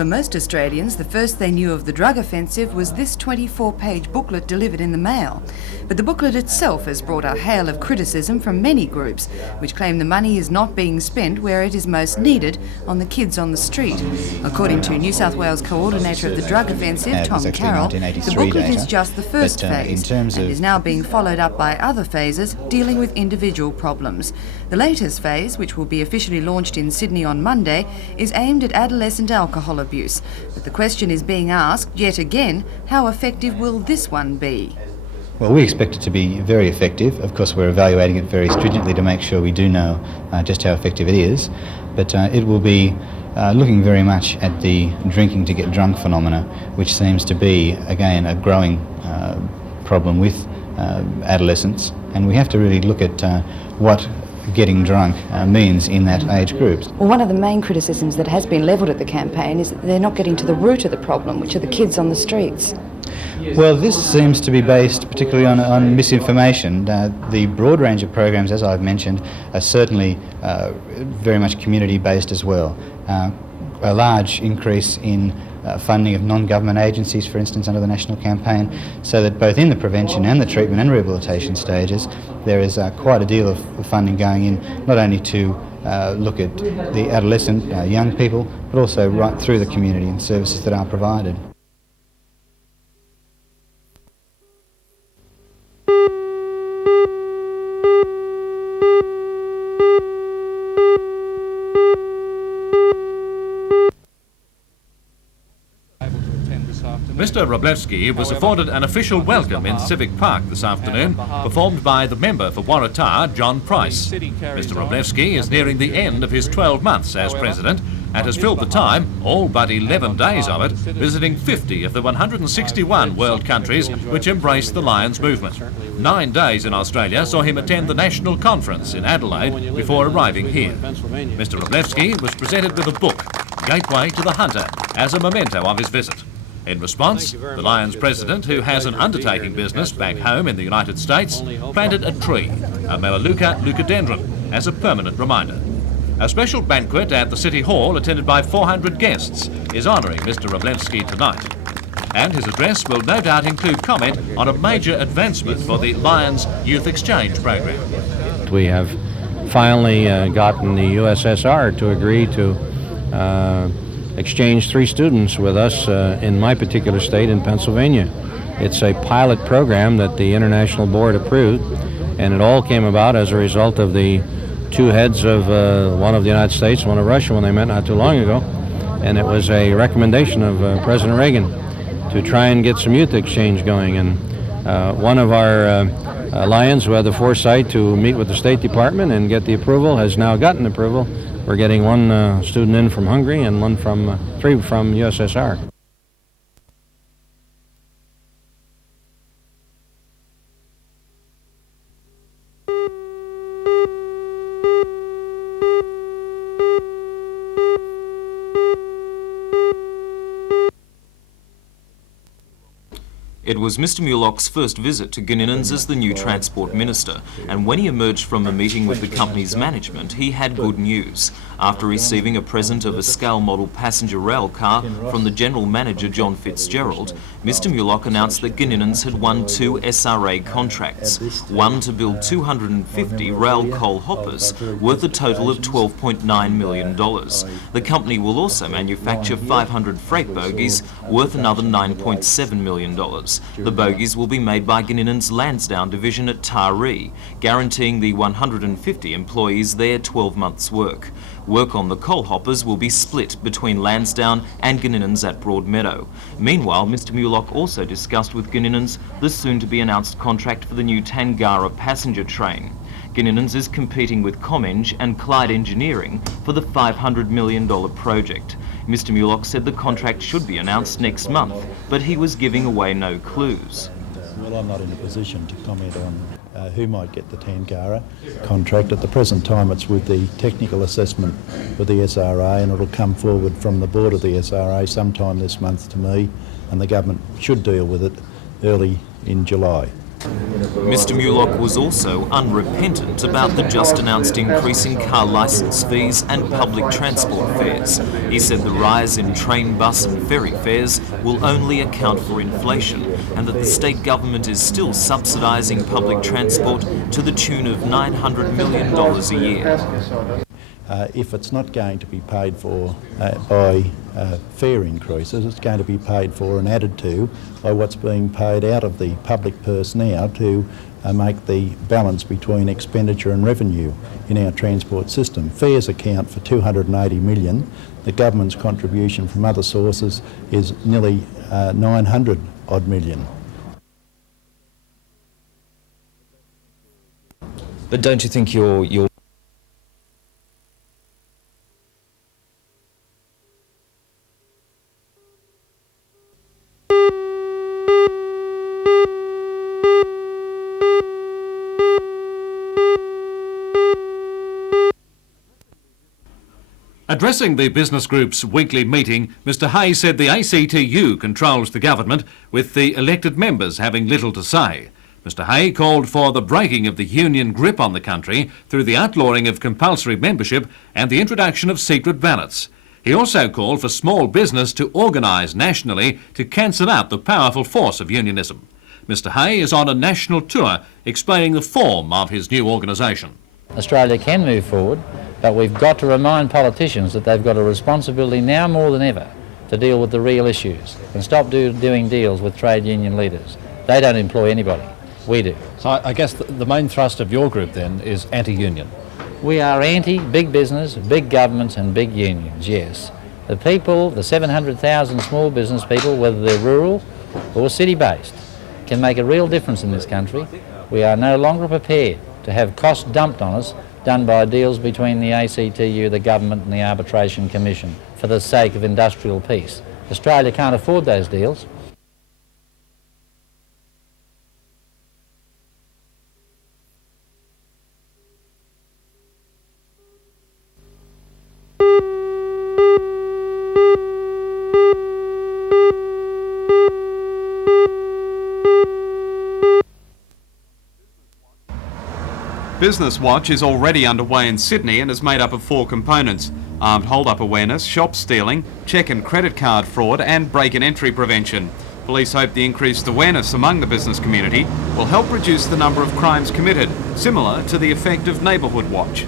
For most Australians, the first they knew of the drug offensive was this 24-page booklet delivered in the mail. But the booklet itself has brought a hail of criticism from many groups, which claim the money is not being spent where it is most needed, on the kids on the street. According to New South Wales Coordinator of the Drug Offensive, Tom Carroll, the booklet is just the first phase and is now being followed up by other phases dealing with individual problems. The latest phase, which will be officially launched in Sydney on Monday, is aimed at adolescent alcohol abuse. But the question is being asked, yet again, how effective will this one be? Well, we expect it to be very effective. Of course, we're evaluating it very stringently to make sure we do know just how effective it is. But it will be looking very much at the drinking to get drunk phenomena, which seems to be, again, a growing problem with adolescents. And we have to really look at what getting drunk means in that age group. Well, one of the main criticisms that has been levelled at the campaign is that they're not getting to the root of the problem, which are the kids on the streets. Well, this seems to be based particularly on misinformation. The broad range of programs, as I've mentioned, are certainly very much community-based as well. A large increase in funding of non-government agencies, for instance, under the national campaign, so that both in the prevention and the treatment and rehabilitation stages, there is quite a deal of funding going in, not only to look at the adolescent, young people, but also right through the community and services that are provided. Mr Wroblewski was afforded an official welcome in Civic Park this afternoon, performed by the member for Waratah, John Price. Mr Wroblewski is nearing the end of his 12 months as President and has filled the time, all but 11 days of it, visiting 50 of the 161 world countries which embrace the Lions movement. 9 days in Australia saw him attend the national conference in Adelaide before arriving here. Mr Wroblewski was presented with a book, Gateway to the Hunter, as a memento of his visit. In response, the Lions president, who has an undertaking business back home in the United States, planted a tree, a Melaleuca leucodendron, as a permanent reminder. A special banquet at the City Hall, attended by 400 guests, is honouring Mr Wroblewski tonight. And his address will no doubt include comment on a major advancement for the Lions Youth Exchange program. We have finally gotten the USSR to agree to exchange 3 students with us in my particular state in Pennsylvania. It's a pilot program that the International Board approved, and it all came about as a result of the 2 heads of one of the United States, one of Russia, when they met not too long ago. And it was a recommendation of President Reagan to try and get some youth exchange going. And one of our Lions who had the foresight to meet with the State Department and get the approval has now gotten approval. We're getting 1 student in from Hungary and 3 from USSR. It was Mr Mulock's first visit to Gininans as the new Transport Minister, and when he emerged from a meeting with the company's management, he had good news. After receiving a present of a scale model passenger rail car from the General Manager John Fitzgerald, Mr Mulock announced that Gininans had won 2 SRA contracts, one to build 250 rail coal hoppers worth a total of $12.9 million. The company will also manufacture 500 freight bogies worth another $9.7 million. The bogies will be made by Gininans Lansdowne division at Taree, guaranteeing the 150 employees there 12 months' work. Work on the coal hoppers will be split between Lansdowne and Gininans at Broadmeadow. Meanwhile, Mr Mulock also discussed with Gininans the soon-to-be-announced contract for the new Tangara passenger train. Gininans is competing with Comenge and Clyde Engineering for the $500 million project. Mr Mulock said the contract should be announced next month, but he was giving away no clues. Well, I'm not in a position to comment on who might get the Tangara contract. At the present time, it's with the technical assessment with the SRA, and it'll come forward from the board of the SRA sometime this month to me, and the government should deal with it early in July. Mr Mulock was also unrepentant about the just-announced increase in car licence fees and public transport fares. He said the rise in train, bus and ferry fares will only account for inflation and that the state government is still subsidising public transport to the tune of $900 million a year. If it's not going to be paid for by fare increases, it's going to be paid for and added to by what's being paid out of the public purse now to make the balance between expenditure and revenue in our transport system. Fares account for $280 million. The government's contribution from other sources is nearly $900 odd million. But don't you think you're Addressing the business group's weekly meeting, Mr Hay said the ACTU controls the government, with the elected members having little to say. Mr Hay called for the breaking of the union grip on the country through the outlawing of compulsory membership and the introduction of secret ballots. He also called for small business to organise nationally to cancel out the powerful force of unionism. Mr Hay is on a national tour explaining the form of his new organisation. Australia can move forward, but we've got to remind politicians that they've got a responsibility now more than ever to deal with the real issues and stop doing deals with trade union leaders. They don't employ anybody, we do. So I guess the main thrust of your group then is anti-union. We are anti-big business, big governments and big unions, yes. The people, the 700,000 small business people, whether they're rural or city-based, can make a real difference in this country. We are no longer prepared to have costs dumped on us done by deals between the ACTU, the government and the Arbitration Commission for the sake of industrial peace. Australia can't afford those deals. Business Watch is already underway in Sydney and is made up of 4 components: armed hold-up awareness, shop stealing, cheque and credit card fraud and break-and-entry prevention. Police hope the increased awareness among the business community will help reduce the number of crimes committed, similar to the effect of Neighbourhood Watch.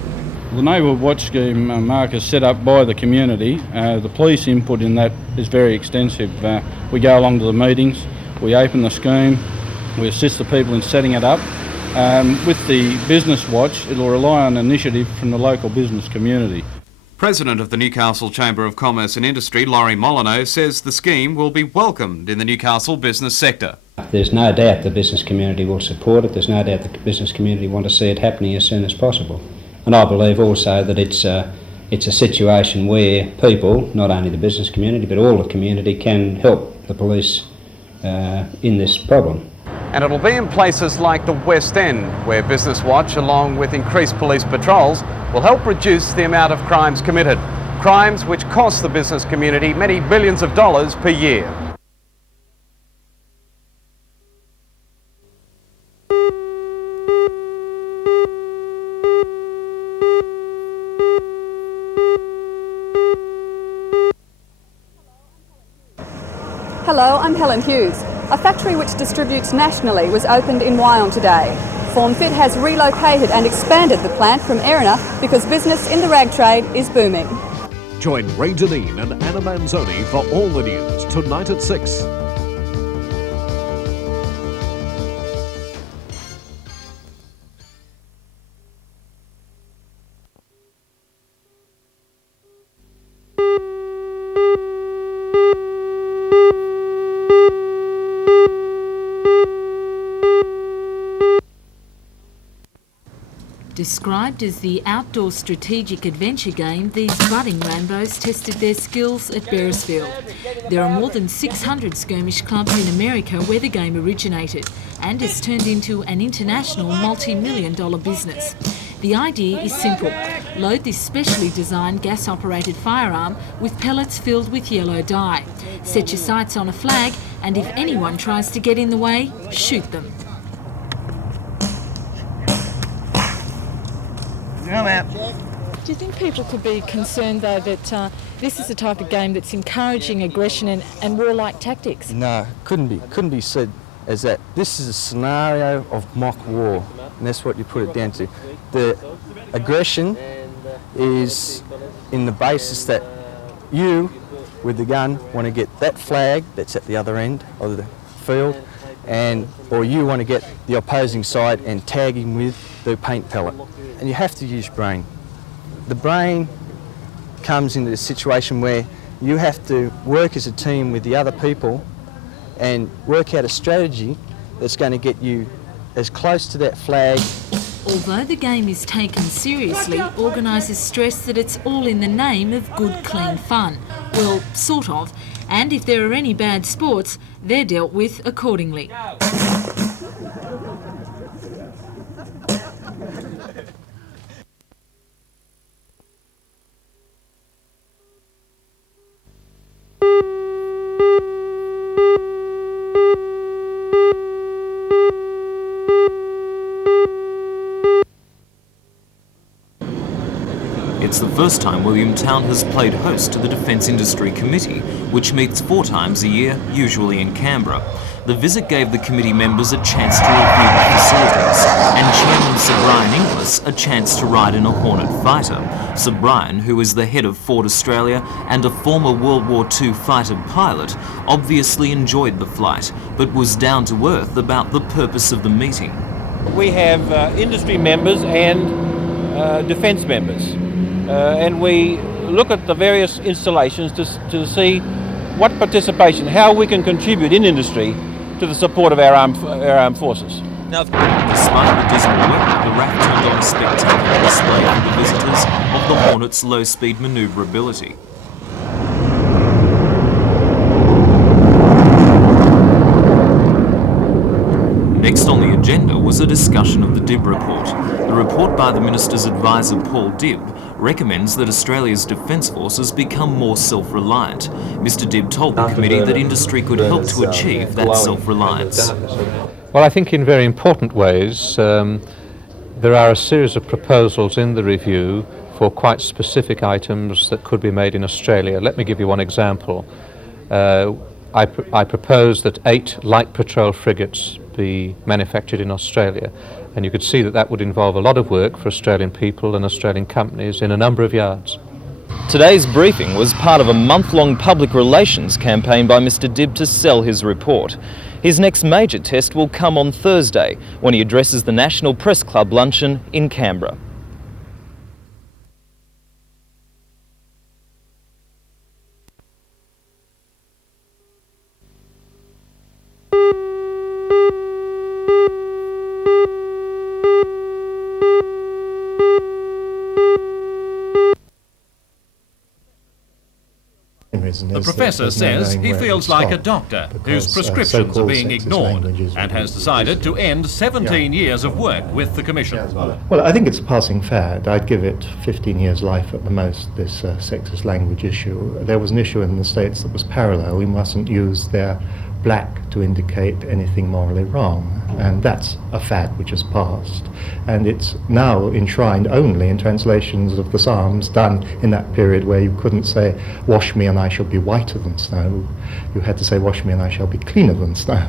The Neighbourhood Watch scheme, Mark, is set up by the community. The police input in that is very extensive. We go along to the meetings, we open the scheme, we assist the people in setting it up. With the Business Watch, it will rely on initiative from the local business community. President of the Newcastle Chamber of Commerce and Industry, Laurie Molyneux, says the scheme will be welcomed in the Newcastle business sector. There's no doubt the business community will support it. There's no doubt the business community want to see it happening as soon as possible. And I believe also that it's a situation where people, not only the business community, but all the community can help the police in this problem. And it'll be in places like the West End, where Business Watch, along with increased police patrols, will help reduce the amount of crimes committed. Crimes which cost the business community many billions of dollars per year. Hello, I'm Helen Hughes. A factory which distributes nationally was opened in Wyong today. Formfit has relocated and expanded the plant from Erina because business in the rag trade is booming. Join Ray Deneen and Anna Manzoni for all the news tonight at 6. Described as the outdoor strategic adventure game, these budding Rambos tested their skills at Beresfield. There are more than 600 skirmish clubs in America where the game originated and has turned into an international multi-million-dollar business. The idea is simple. Load this specially designed gas-operated firearm with pellets filled with yellow dye. Set your sights on a flag and if anyone tries to get in the way, shoot them. Come out. Do you think people could be concerned, though, that this is the type of game that's encouraging aggression and warlike tactics? No, couldn't be said as that. This is a scenario of mock war, and that's what you put it down to. The aggression is in the basis that you, with the gun, want to get that flag that's at the other end of the field, or you want to get the opposing side and tag him with the paint pellet. And you have to use brain. The brain comes into a situation where you have to work as a team with the other people and work out a strategy that's going to get you as close to that flag. Although the game is taken seriously, organisers stress that it's all in the name of good, clean fun. Well, sort of. And if there are any bad sports, they're dealt with accordingly. It's the first time Williamtown has played host to the Defence Industry Committee, which meets 4 times a year, usually in Canberra. The visit gave the committee members a chance to review the facilities, and Chairman Sir Brian Inglis a chance to ride in a Hornet fighter. Sir Brian, who is the head of Ford Australia and a former World War II fighter pilot, obviously enjoyed the flight, but was down to earth about the purpose of the meeting. We have industry members and defence members. And we look at the various installations to see what participation, how we can contribute in industry to the support of our armed forces. Now, despite the dismal weather, the RAF turned on a spectacular display for the visitors of the Hornet's low-speed manoeuvrability. Next on the agenda was a discussion of the Dibb report. The report by the Minister's advisor Paul Dibb recommends that Australia's Defence Forces become more self-reliant. Mr Dibb told the committee that industry could help to achieve that self-reliance. Well, I think in very important ways there are a series of proposals in the review for quite specific items that could be made in Australia. Let me give you one example. I propose that 8 light patrol frigates be manufactured in Australia, and you could see that would involve a lot of work for Australian people and Australian companies in a number of yards. Today's briefing was part of a month-long public relations campaign by Mr Dibb to sell his report. His next major test will come on Thursday, when he addresses the National Press Club luncheon in Canberra. The professor says he feels like a doctor whose prescriptions are being ignored and has decided to end 17 years of work with the Commission. Well, I think it's a passing fad. I'd give it 15 years' life at the most, this sexist language issue. There was an issue in the States that was parallel. We mustn't use their black to indicate anything morally wrong, and that's a fad which has passed, and it's now enshrined only in translations of the Psalms done in that period where you couldn't say wash me and I shall be whiter than snow. You had to say wash me and I shall be cleaner than snow.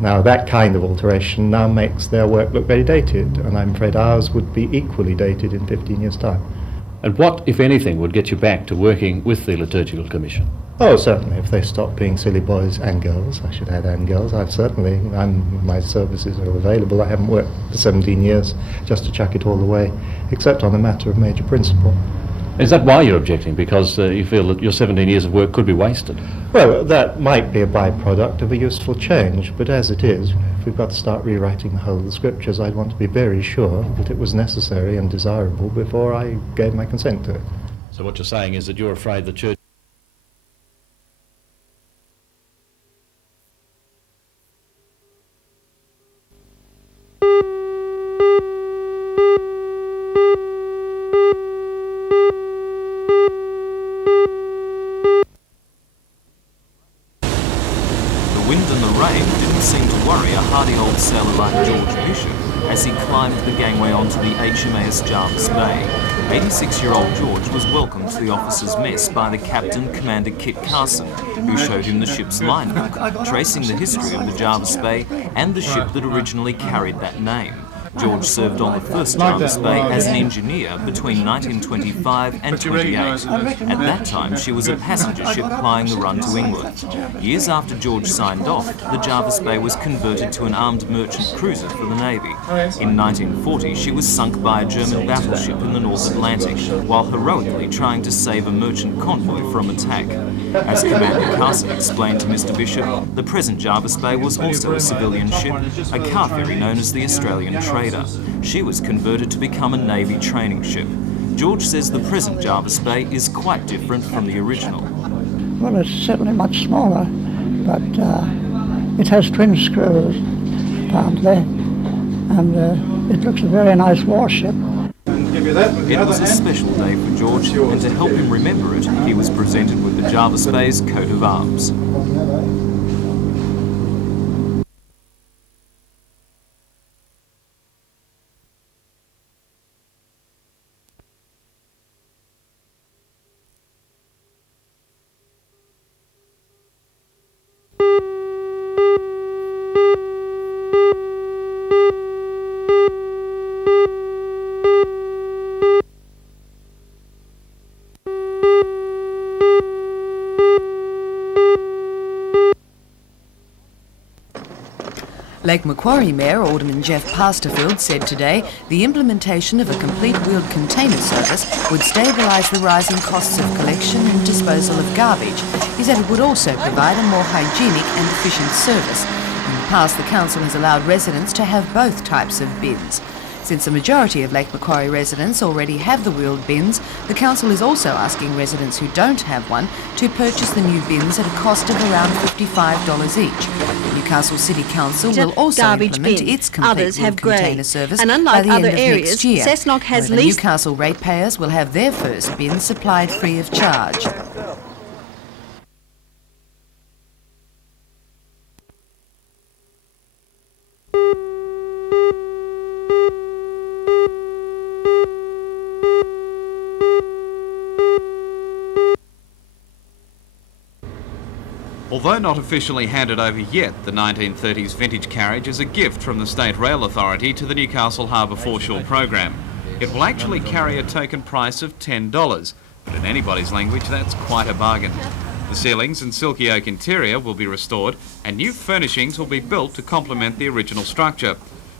Now that kind of alteration now makes their work look very dated, and I'm afraid ours would be equally dated in 15 years' time. And what, if anything, would get you back to working with the Liturgical Commission? Oh, certainly, if they stop being silly boys and girls. I should add and girls. My services are available. I haven't worked for 17 years just to chuck it all away, except on a matter of major principle. Is that why you're objecting? Because you feel that your 17 years of work could be wasted? Well, that might be a byproduct of a useful change, but as it is, if we've got to start rewriting the whole of the scriptures, I'd want to be very sure that it was necessary and desirable before I gave my consent to it. So what you're saying is that you're afraid the Church... seemed to worry a hardy old sailor like George Bishop as he climbed the gangway onto the HMAS Jarvis Bay. 86-year-old George was welcomed to the officers' mess by the captain, Commander Kit Carson, who showed him the ship's line book, tracing the history of the Jarvis Bay and the ship that originally carried that name. George served on the first Jarvis Bay as an engineer between 1925 and 28. At that time, she was a passenger ship plying the run to England. Years after George signed off, the Jarvis Bay was converted to an armed merchant cruiser for the Navy. In 1940, she was sunk by a German battleship in the North Atlantic, while heroically trying to save a merchant convoy from attack. As Commander Carson explained to Mr. Bishop, the present Jarvis Bay was also a civilian ship, a car ferry known as the Australian Trader. She was converted to become a Navy training ship. George says the present Jarvis Bay is quite different from the original. Well, it's certainly much smaller, but it has twin screws, apparently, and it looks a very nice warship. It was a special day for George, and to help him remember it, he was presented with the Jarvis Bay's coat of arms. Lake Macquarie Mayor Alderman Jeff Pasterfield said today the implementation of a complete wheeled container service would stabilise the rising costs of collection and disposal of garbage. He said it would also provide a more hygienic and efficient service. In the past, the council has allowed residents to have both types of bins. Since the majority of Lake Macquarie residents already have the wheeled bins, the council is also asking residents who don't have one to purchase the new bins at a cost of around $55 each. The Newcastle City Council will also implement its complete wheeled container service and by unlike the end other of areas, next year. Cessnock has However, leased... Newcastle ratepayers will have their first bin supplied free of charge. Although not officially handed over yet, the 1930s vintage carriage is a gift from the State Rail Authority to the Newcastle Harbour Foreshore program. It will actually carry a token price of $10, but in anybody's language that's quite a bargain. The ceilings and silky oak interior will be restored and new furnishings will be built to complement the original structure.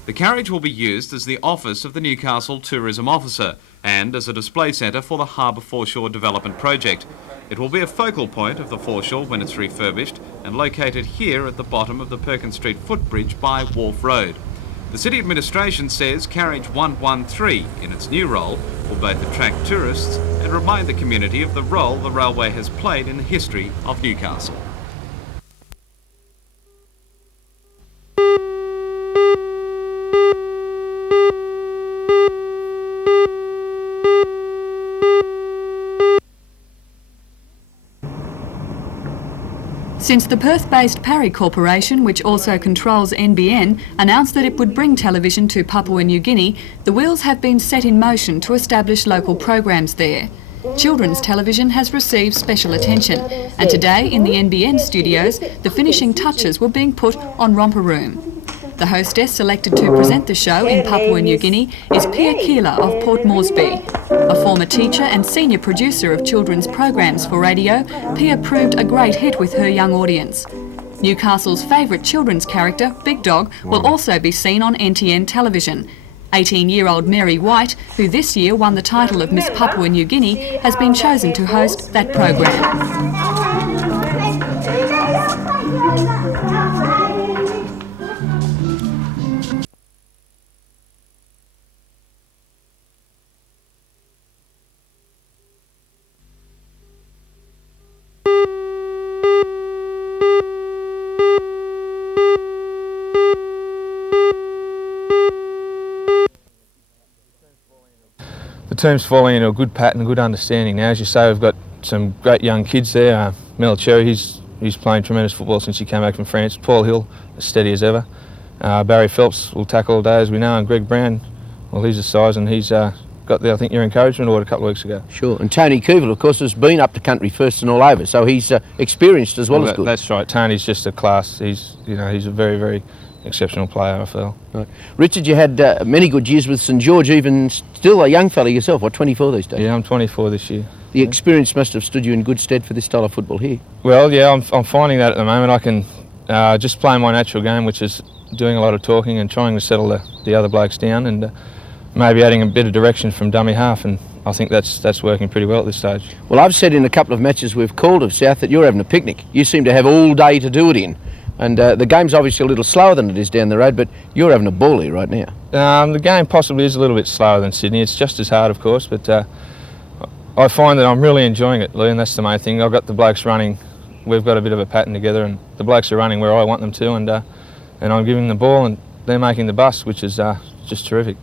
The carriage will be used as the office of the Newcastle Tourism Officer and as a display centre for the Harbour Foreshore Development Project. It will be a focal point of the foreshore when it's refurbished and located here at the bottom of the Perkins Street footbridge by Wharf Road. The City Administration says Carriage 113 in its new role will both attract tourists and remind the community of the role the railway has played in the history of Newcastle. Since the Perth-based Parry Corporation, which also controls NBN, announced that it would bring television to Papua New Guinea, the wheels have been set in motion to establish local programs there. Children's television has received special attention, and today in the NBN studios, the finishing touches were being put on Romper Room. The hostess selected to present the show in Papua New Guinea is Pia Keeler of Port Moresby. A former teacher and senior producer of children's programs for radio, Pia proved a great hit with her young audience. Newcastle's favourite children's character, Big Dog, will also be seen on NTN Television. 18-year-old Mary White, who this year won the title of Miss Papua New Guinea, has been chosen to host that program. The team's falling into a good pattern, good understanding now. As you say, we've got some great young kids there. Mel Cherry, he's playing tremendous football since he came back from France. Paul Hill, as steady as ever. Barry Phelps will tackle all day, as we know, and Greg Brown well, he's the size, and he's got the, I think, your encouragement award a couple of weeks ago. Sure, and Tony Kuval, of course, has been up the country first and all over, so he's experienced as well as good. That's right. Tony's just a class. He's a very, very exceptional player, I feel. Right. Richard, you had many good years with St George, even still a young fella yourself. What, 24 these days? Yeah, I'm 24 this year. The experience must have stood you in good stead for this style of football here. Well, yeah, I'm finding that at the moment. I can just play my natural game, which is doing a lot of talking and trying to settle the other blokes down, and maybe adding a bit of direction from dummy half, and I think that's working pretty well at this stage. Well, I've said in a couple of matches we've called of South that you're having a picnic. You seem to have all day to do it in, and the game's obviously a little slower than it is down the road, but you're having a ball here right now. The game possibly is a little bit slower than Sydney. It's just as hard, of course, but I find that I'm really enjoying it, Lou, and that's the main thing. I've got the blokes running. We've got a bit of a pattern together, and the blokes are running where I want them to, and I'm giving the ball, and they're making the bus, which is just terrific.